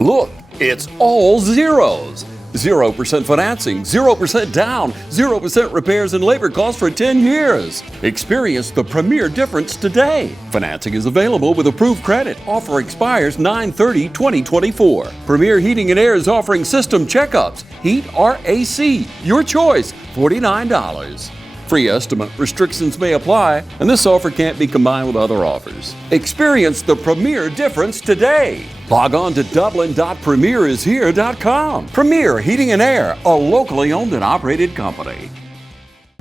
Look, it's all zeros. 0% financing, 0% down, 0% repairs and labor costs for 10 years. Experience the premier difference today. Financing is available with approved credit. Offer expires 9/30/2024. Premier Heating and Air is offering system checkups. Heat or AC, your choice, $49. Free estimate restrictions may apply, and this offer can't be combined with other offers. Experience the premier difference today. Log on to dublin.premierishere.com. Premier Heating and Air, a locally owned and operated company.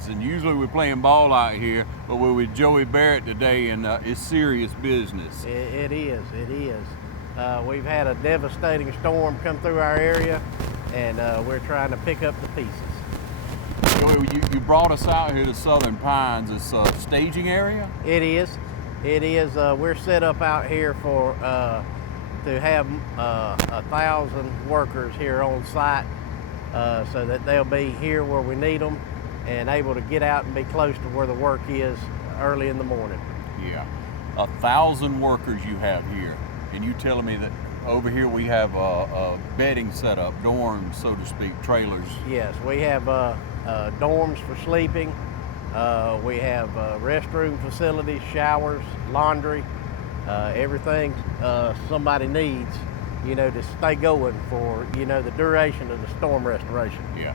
And usually we're playing ball out here, but we're with Joey Barrett today, and it's serious business. It is. We've had a devastating storm come through our area, and we're trying to pick up the pieces. Joey, you brought us out here to Southern Pines. It's a staging area? It is. We're set up out here for to have 1,000 workers here on site, so that they'll be here where we need them and able to get out and be close to where the work is early in the morning. Yeah, 1,000 workers you have here, and you telling me that over here we have a bedding setup, dorms, so to speak, trailers. Yes, we have dorms for sleeping. We have restroom facilities, showers, laundry, everything somebody needs, to stay going for, the duration of the storm restoration. Yeah,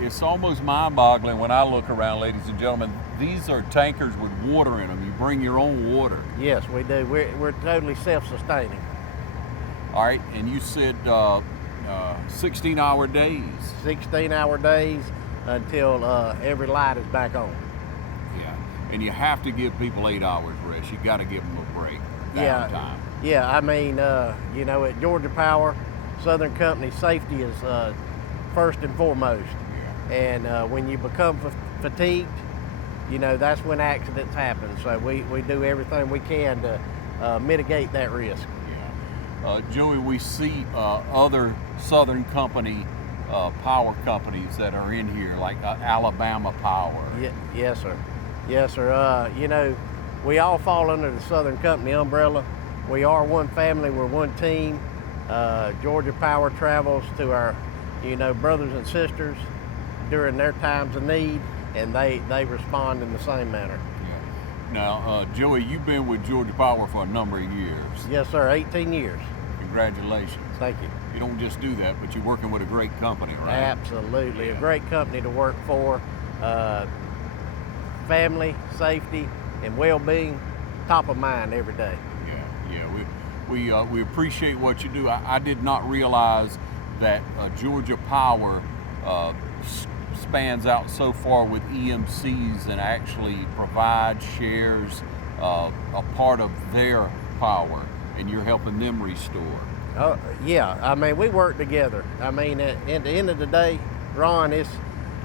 it's almost mind-boggling when I look around, ladies and gentlemen. These are tankers with water in them. You bring your own water. Yes, we do. We're totally self-sustaining. All right, and you said 16-hour days. 16-hour days until every light is back on. Yeah, and you have to give people 8 hours rest. You got to give them a break. Downtime. Yeah. I mean, at Georgia Power, Southern Company, safety is first and foremost. Yeah. And when you become fatigued, that's when accidents happen. So we do everything we can to mitigate that risk. Joey, we see other Southern Company power companies that are in here, like Alabama Power. Yes, sir. We all fall under the Southern Company umbrella. We are one family, we're one team. Georgia Power travels to our, brothers and sisters during their times of need, and they respond in the same manner. Now, Joey, you've been with Georgia Power for a number of years. Yes, sir, 18 years. Congratulations. Thank you. You don't just do that, but you're working with a great company, right? Absolutely, a great company to work for. Family, safety, and well-being, top of mind every day. We appreciate what you do. I did not realize that Georgia Power spans out so far with EMCs and actually provides, shares a part of their power, and you're helping them restore. I mean, we work together. I mean, at the end of the day, Ron, it's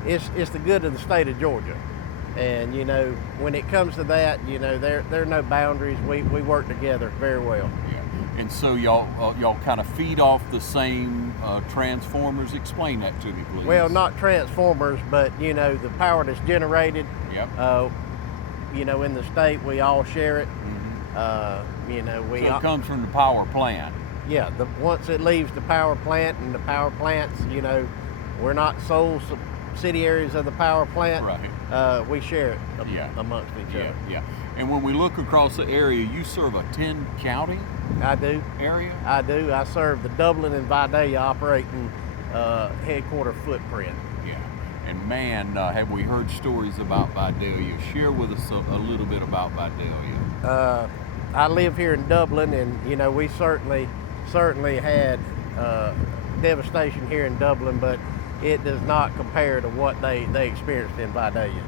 the good of the state of Georgia. And, when it comes to that, there are no boundaries. We work together very well. Yeah. And so y'all kind of feed off the same transformers. Explain that to me, please. Well, not transformers, but, the power that's generated. Yep. In the state, we all share it. Mm-hmm. So it comes from the power plant. Yeah, once it leaves the power plant, and the power plants, we're not sole subsidiaries of the power plant. Right. We share it amongst each other. Yeah. And when we look across the area, you serve a 10-county area? I do. I serve the Dublin and Vidalia operating headquarter footprint. Yeah. And man, have we heard stories about Vidalia. Share with us a little bit about Vidalia. I live here in Dublin, and we certainly had devastation here in Dublin, but it does not compare to what they experienced in Vidalia.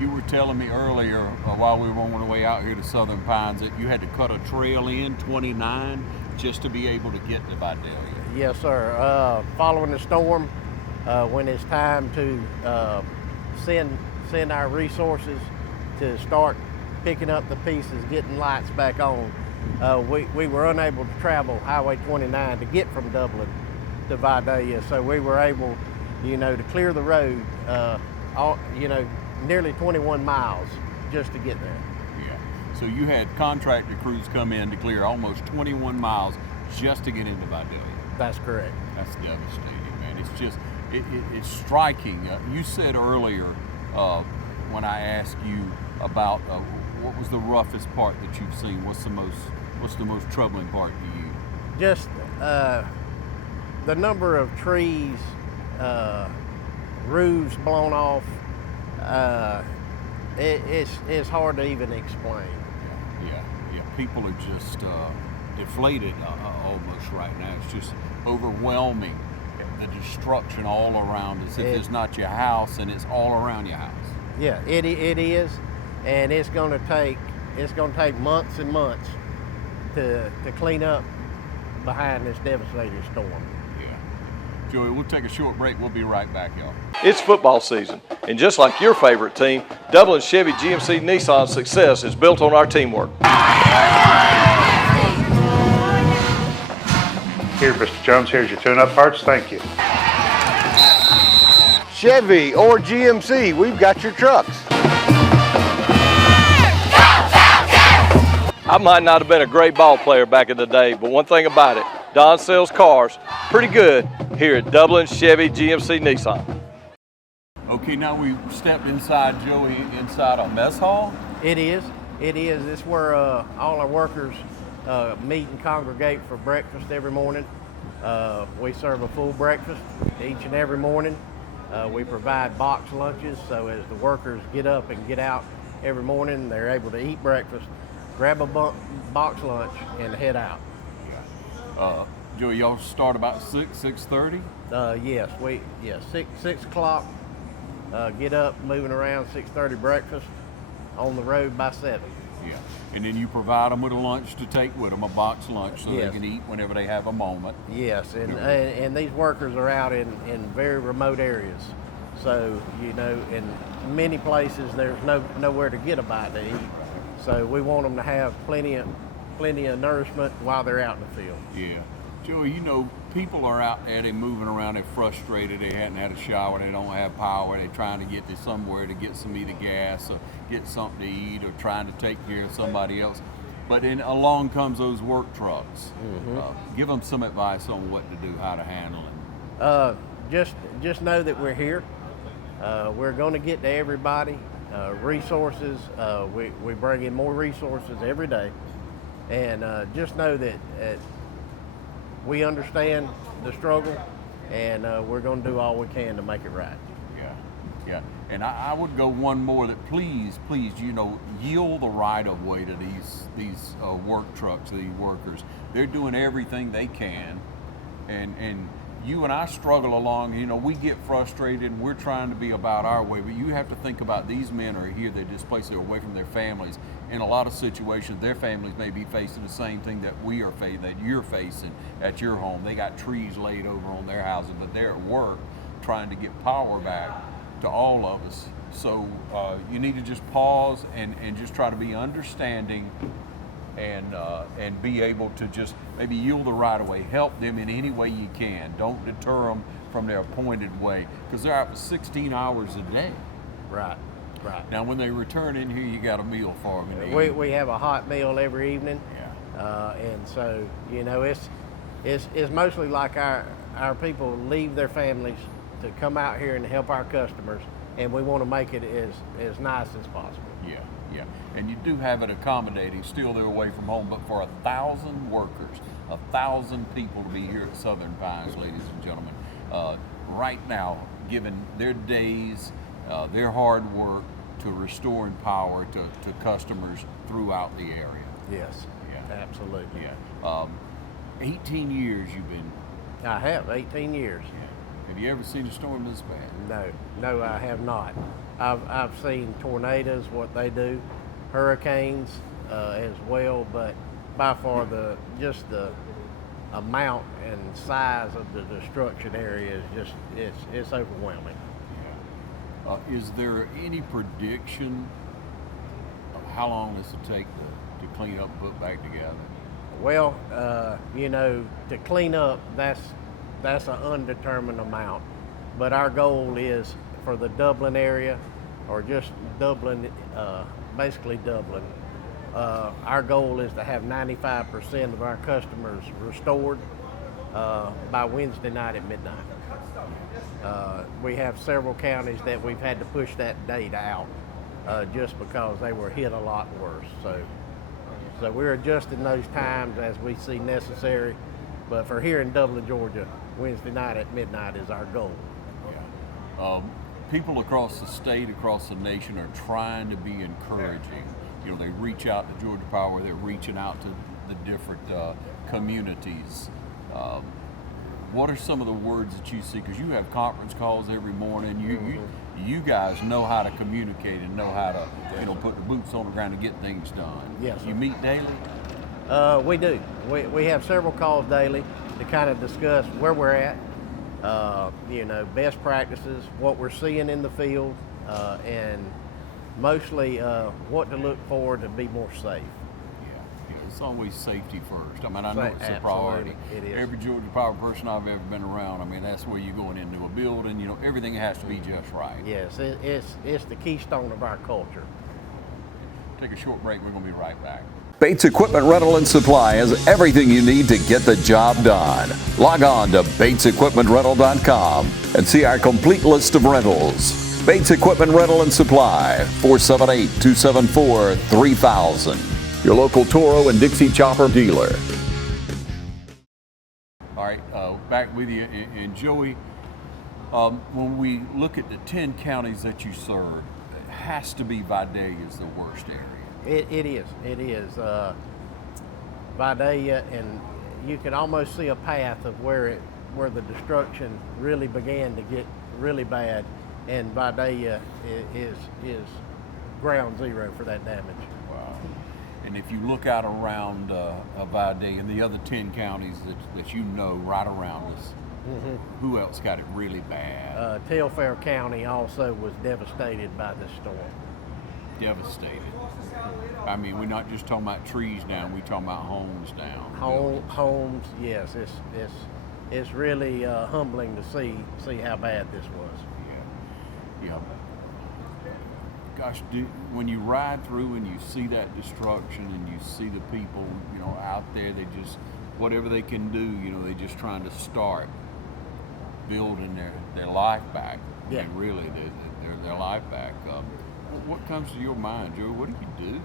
You were telling me earlier while we were on our way out here to Southern Pines that you had to cut a trail in 29 just to be able to get to Vidalia. Yes, sir. Following the storm, when it's time to send our resources to start picking up the pieces, getting lights back on, we were unable to travel Highway 29 to get from Dublin to Vidalia, so we were able, to clear the road, nearly 21 miles just to get there. Yeah. So you had contractor crews come in to clear almost 21 miles just to get into Vidalia. That's correct. That's devastating, man. It's just, it's striking. You said earlier when I asked you about what was the roughest part that you've seen, what's the most troubling part to you? Just the number of trees, roofs blown off. It's hard to even explain. Yeah. People are just deflated almost right now. It's just overwhelming. The destruction all around us. If it's not your house, and it's all around your house. Yeah, it is, and it's going to take months and months to clean up behind this devastating storm. Yeah. Joey, we'll take a short break. We'll be right back, y'all. It's football season, and just like your favorite team, Dublin Chevy GMC Nissan's success is built on our teamwork. Here, Mr. Jones, here's your tune-up parts. Thank you. Chevy or GMC, we've got your trucks. I might not have been a great ball player back in the day, but one thing about it, Don sells cars pretty good here at Dublin Chevy GMC Nissan. Okay, now we stepped inside, Joey, inside a mess hall. It is. It's where all our workers meet and congregate for breakfast every morning. We serve a full breakfast each and every morning. We provide box lunches, so as the workers get up and get out every morning, they're able to eat breakfast, grab a box lunch, and head out. Joey, y'all start about 6:30? Yes, 6 o'clock. Get up, moving around, 6:30 breakfast, on the road by 7. Yeah, and then you provide them with a lunch to take with them, a box lunch, so Yes. they can eat whenever they have a moment. Yes, and these workers are out in very remote areas. So, in many places there's nowhere to get a bite to eat. So we want them to have plenty of nourishment while they're out in the field. Yeah. Joey, people are out there, they're moving around, they're frustrated, they hadn't had a shower, they don't have power, they're trying to get to somewhere to get some either gas or get something to eat or trying to take care of somebody else. But then along comes those work trucks. Mm-hmm. Give them some advice on what to do, how to handle it. Just know that we're here. We're going to get to everybody. Resources, we bring in more resources every day. And just know that we understand the struggle, and we're going to do all we can to make it right. Yeah. And I would go one more, that please, yield the right of way to these work trucks, these workers. They're doing everything they can, and you and I struggle along. We get frustrated. We're trying to be about our way, but you have to think about these men are here. They're displaced. They're away from their families. In a lot of situations, their families may be facing the same thing that we are facing, that you're facing at your home. They got trees laid over on their houses, but they're at work trying to get power back to all of us. So you need to just pause and just try to be understanding and be able to just maybe yield the right of way, help them in any way you can. Don't deter them from their appointed way, because they're out for 16 hours a day. Right. Now, when they return in here, you got a meal for them. We have a hot meal every evening. Yeah. And so, it's mostly like our people leave their families to come out here and help our customers, and we want to make it as nice as possible. Yeah. And you do have it accommodating. Still, they're away from home, but for 1,000 workers, 1,000 people to be here at Southern Pines, ladies and gentlemen, right now, given their days, their hard work to restoring power to customers throughout the area. Yes. Yeah. Absolutely. Yeah. 18 years you've been. I have 18 years. Yeah. Have you ever seen a storm this bad? No, I have not. I've seen tornadoes, what they do, hurricanes as well, but by far the amount and size of the destruction area is it's overwhelming. Yeah. Is there any prediction of how long this will take to clean up and put back together? Well, to clean up, that's an undetermined amount, but our goal is for the Dublin area, or just Dublin, basically Dublin, our goal is to have 95% of our customers restored by Wednesday night at midnight. We have several counties that we've had to push that date out just because they were hit a lot worse. So we're adjusting those times as we see necessary. But for here in Dublin, Georgia, Wednesday night at midnight is our goal. Yeah. People across the state, across the nation are trying to be encouraging. You know, they reach out to Georgia Power, they're reaching out to the different communities. What are some of the words that you see? Because you have conference calls every morning. You guys know how to communicate and know how to, put the boots on the ground to get things done. Yes, sir. You meet daily? We do. We have several calls daily to kind of discuss where we're at, best practices, what we're seeing in the field, and mostly what to look for to be more safe. Yeah, it's always safety first. I mean, I know it's a priority. It is. Every Georgia Power person I've ever been around, I mean, that's where you're going into a building, everything has to be just right. Yes, it's the keystone of our culture. Take a short break. We're going to be right back. Bates Equipment Rental and Supply has everything you need to get the job done. Log on to BatesEquipmentRental.com and see our complete list of rentals. Bates Equipment Rental and Supply, 478-274-3000. Your local Toro and Dixie Chopper dealer. All right, back with you. And Joey, when we look at the 10 counties that you serve, it has to be Vidalia is the worst area. It is. Vidalia, and you can almost see a path of where the destruction really began to get really bad, and Vidalia is ground zero for that damage. Wow. And if you look out around Vidalia and the other 10 counties that you know right around us, who else got it really bad? Telfair County also was devastated by this storm. Devastated. I mean, we're not just talking about trees down, we're talking about homes down. Homes, yes. It's really humbling to see how bad this was. Yeah. Gosh, when you ride through and you see that destruction and you see the people, out there, they just, whatever they can do, they're just trying to start building their life back. Yeah. And really, their life back. What comes to your mind, Joe? What do you do?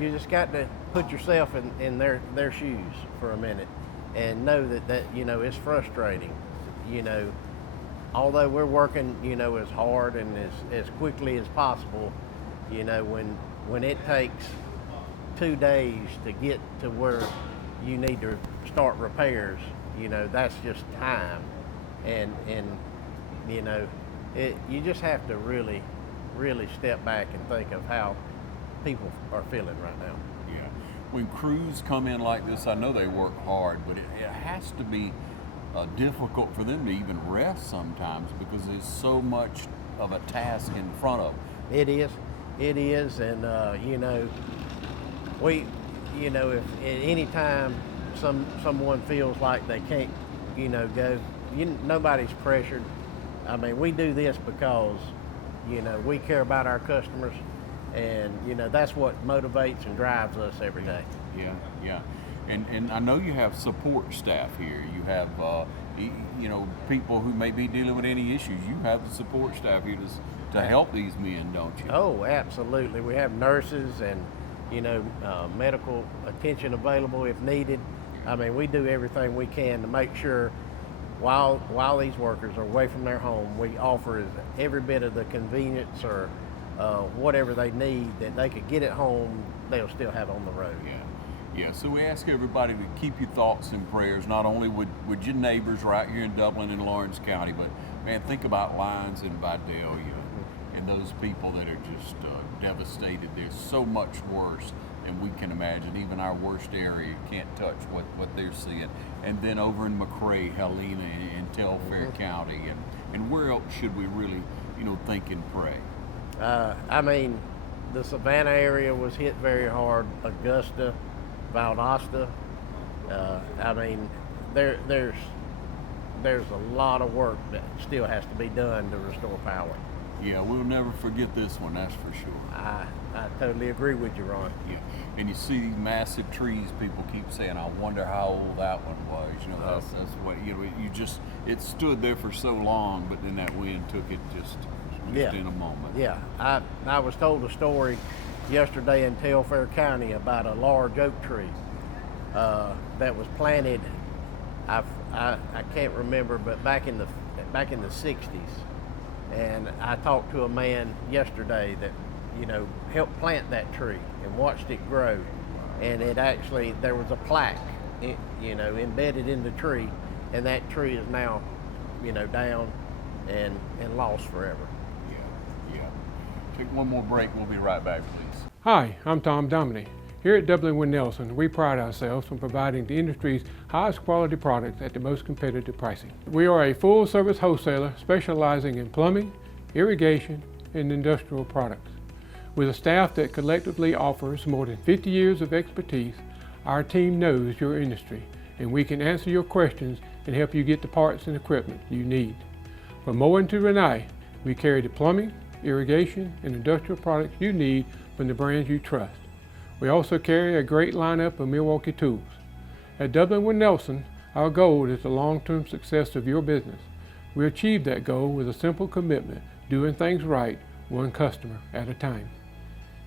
You just got to put yourself in their shoes for a minute and know that it's frustrating. Although we're working as hard and as quickly as possible, when it takes 2 days to get to where you need to start repairs, that's just time, and you just have to really step back and think of how people are feeling right now. Yeah. When crews come in like this, I know they work hard, but it has to be difficult for them to even rest sometimes because there's so much of a task in front of them. It is, and if at any time someone feels like they can't, go, nobody's pressured. I mean, we do this because we care about our customers, and that's what motivates and drives us every day. Yeah. And I know you have support staff here. You have people who may be dealing with any issues. You have the support staff here to help these men, don't you? Oh, absolutely. We have nurses and medical attention available if needed. I mean, we do everything we can to make sure while these workers are away from their home, we offer every bit of the convenience or whatever they need that they could get at home, they'll still have on the road. Yeah, so we ask everybody to keep your thoughts and prayers, not only with your neighbors right here in Dublin and Lawrence County, but, man, think about Lyons and Vidalia and those people that are just devastated. There's so much worse than we can imagine. Even our worst area can't touch what they're seeing. And then over in McRae, Helene, and Telfair County, and where else should we really, think and pray? I mean, the Savannah area was hit very hard. Augusta, Valdosta. I mean, there's a lot of work that still has to be done to restore power. Yeah, we'll never forget this one, that's for sure. I totally agree with you, Ron. Yeah, and you see these massive trees. People keep saying, "I wonder how old that one was." You know, that's what it stood there for so long, but then that wind took it just in a moment. Yeah, I was told a story yesterday in Telfair County about a large oak tree that was planted. I can't remember, but back in the 60s, and I talked to a man yesterday that helped plant that tree and watched it grow, and it actually, there was a plaque embedded in the tree, and that tree is now down and lost forever. Yeah. Take one more break. We'll be right back, please. Hi, I'm Tom Dominy. Here at Dublin Wind Nelson, we pride ourselves on providing the industry's highest quality products at the most competitive pricing. We are a full-service wholesaler specializing in plumbing, irrigation, and industrial products. With a staff that collectively offers more than 50 years of expertise, our team knows your industry, and we can answer your questions and help you get the parts and equipment you need. From mowing to Renee, we carry the plumbing, irrigation, and industrial products you need from the brands you trust. We also carry a great lineup of Milwaukee tools. At Dublin Wind Nelson, our goal is the long-term success of your business. We achieve that goal with a simple commitment, doing things right, one customer at a time.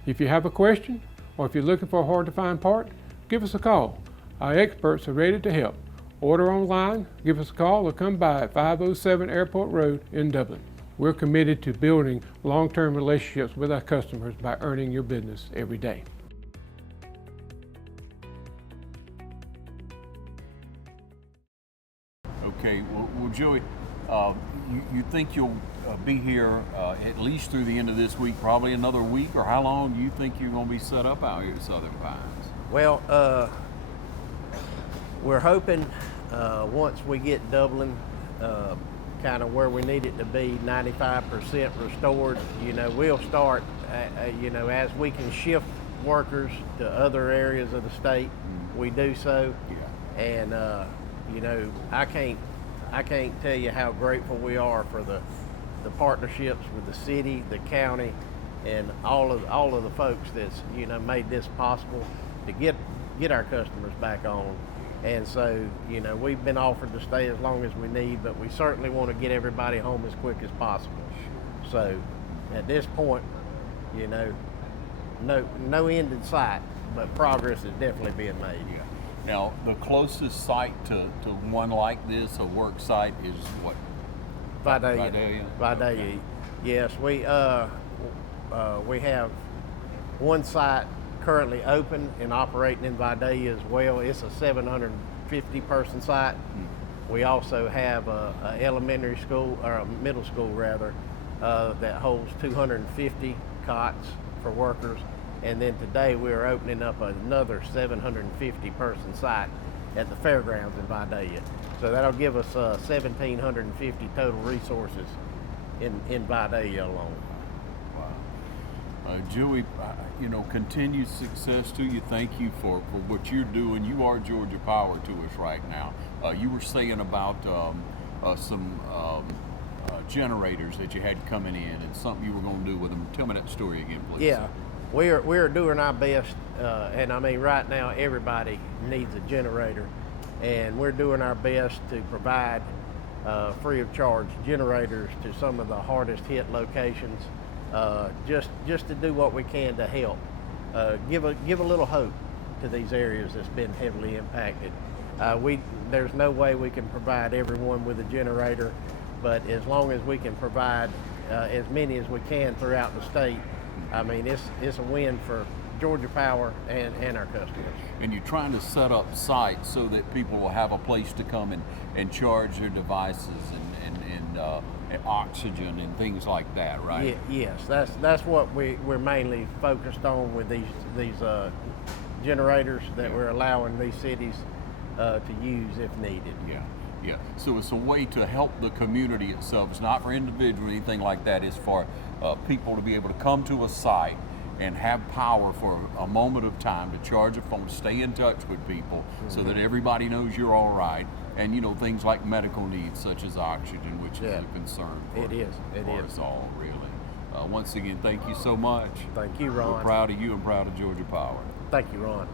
If you have a question, or if you're looking for a hard-to-find part, give us a call. Our experts are ready to help. Order online, give us a call, or come by at 507 Airport Road in Dublin. We're committed to building long-term relationships with our customers by earning your business every day. Okay, well Joey, you think you'll be here at least through the end of this week, probably another week, or how long do you think you're going to be set up out here at Southern Pines? Well, we're hoping once we get Dublin kind of where we need it to be, 95% restored, we'll start, as we can shift workers to other areas of the state, we do so. Yeah. And, I can't tell you how grateful we are for the partnerships with the city, the county, and all of the folks that's made this possible to get our customers back on. And so we've been offered to stay as long as we need, but we certainly want to get everybody home as quick as possible. So at this point, no end in sight, but progress is definitely being made. Yeah. Now, the closest site to one like this, a work site, is what? Vidalia. Okay. Yes, we have one site currently open and operating in Vidalia as well. It's a 750 person site. We also have a elementary school, or a middle school rather, that holds 250 cots for workers. And then today we are opening up another 750 person site at the fairgrounds in Vidalia. So that'll give us 1,750 total resources in Vidalia alone. Wow. Joey, continued success to you. Thank you for what you're doing. You are Georgia Power to us right now. You were saying about some generators that you had coming in and something you were going to do with them. Tell me that story again, please. Yeah. We are doing our best, and I mean right now everybody needs a generator, and we're doing our best to provide free of charge generators to some of the hardest hit locations, just to do what we can to help, give a little hope to these areas that's been heavily impacted. There's no way we can provide everyone with a generator, but as long as we can provide as many as we can throughout the state, I mean, it's a win for Georgia Power and our customers. And you're trying to set up sites so that people will have a place to come and charge their devices and oxygen and things like that, right? Yes, that's what we're mainly focused on with these generators that we're allowing these cities to use if needed. Yeah. So it's a way to help the community itself. It's not for individuals or anything like that. It's for people to be able to come to a site and have power for a moment of time to charge a phone, stay in touch with people so that everybody knows you're all right. And things like medical needs such as oxygen, which is a concern for us all, really. Once again, thank you so much. Thank you, Ron. We're proud of you and proud of Georgia Power. Thank you, Ron.